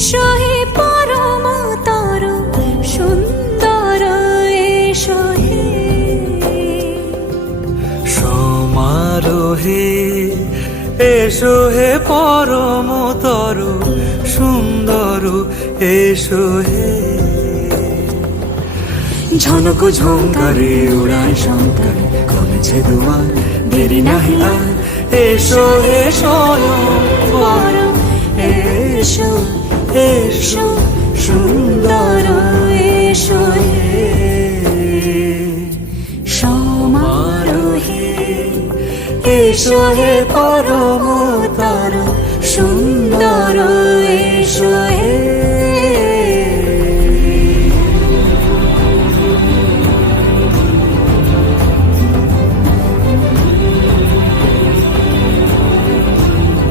এসো হে পরম তরু সুন্দর এসো হে সমারোহে এসো হে পরম তরু সুন্দর এসো হে ঝনক ঝঙ্কারে উড়ায় শঙ্কর করেছে দুয়ার দেরি নাহি আর এসো হে স্বয়ং পরম এসো এসো সুন্দর এসো হে সমারোহে এসো হে পরম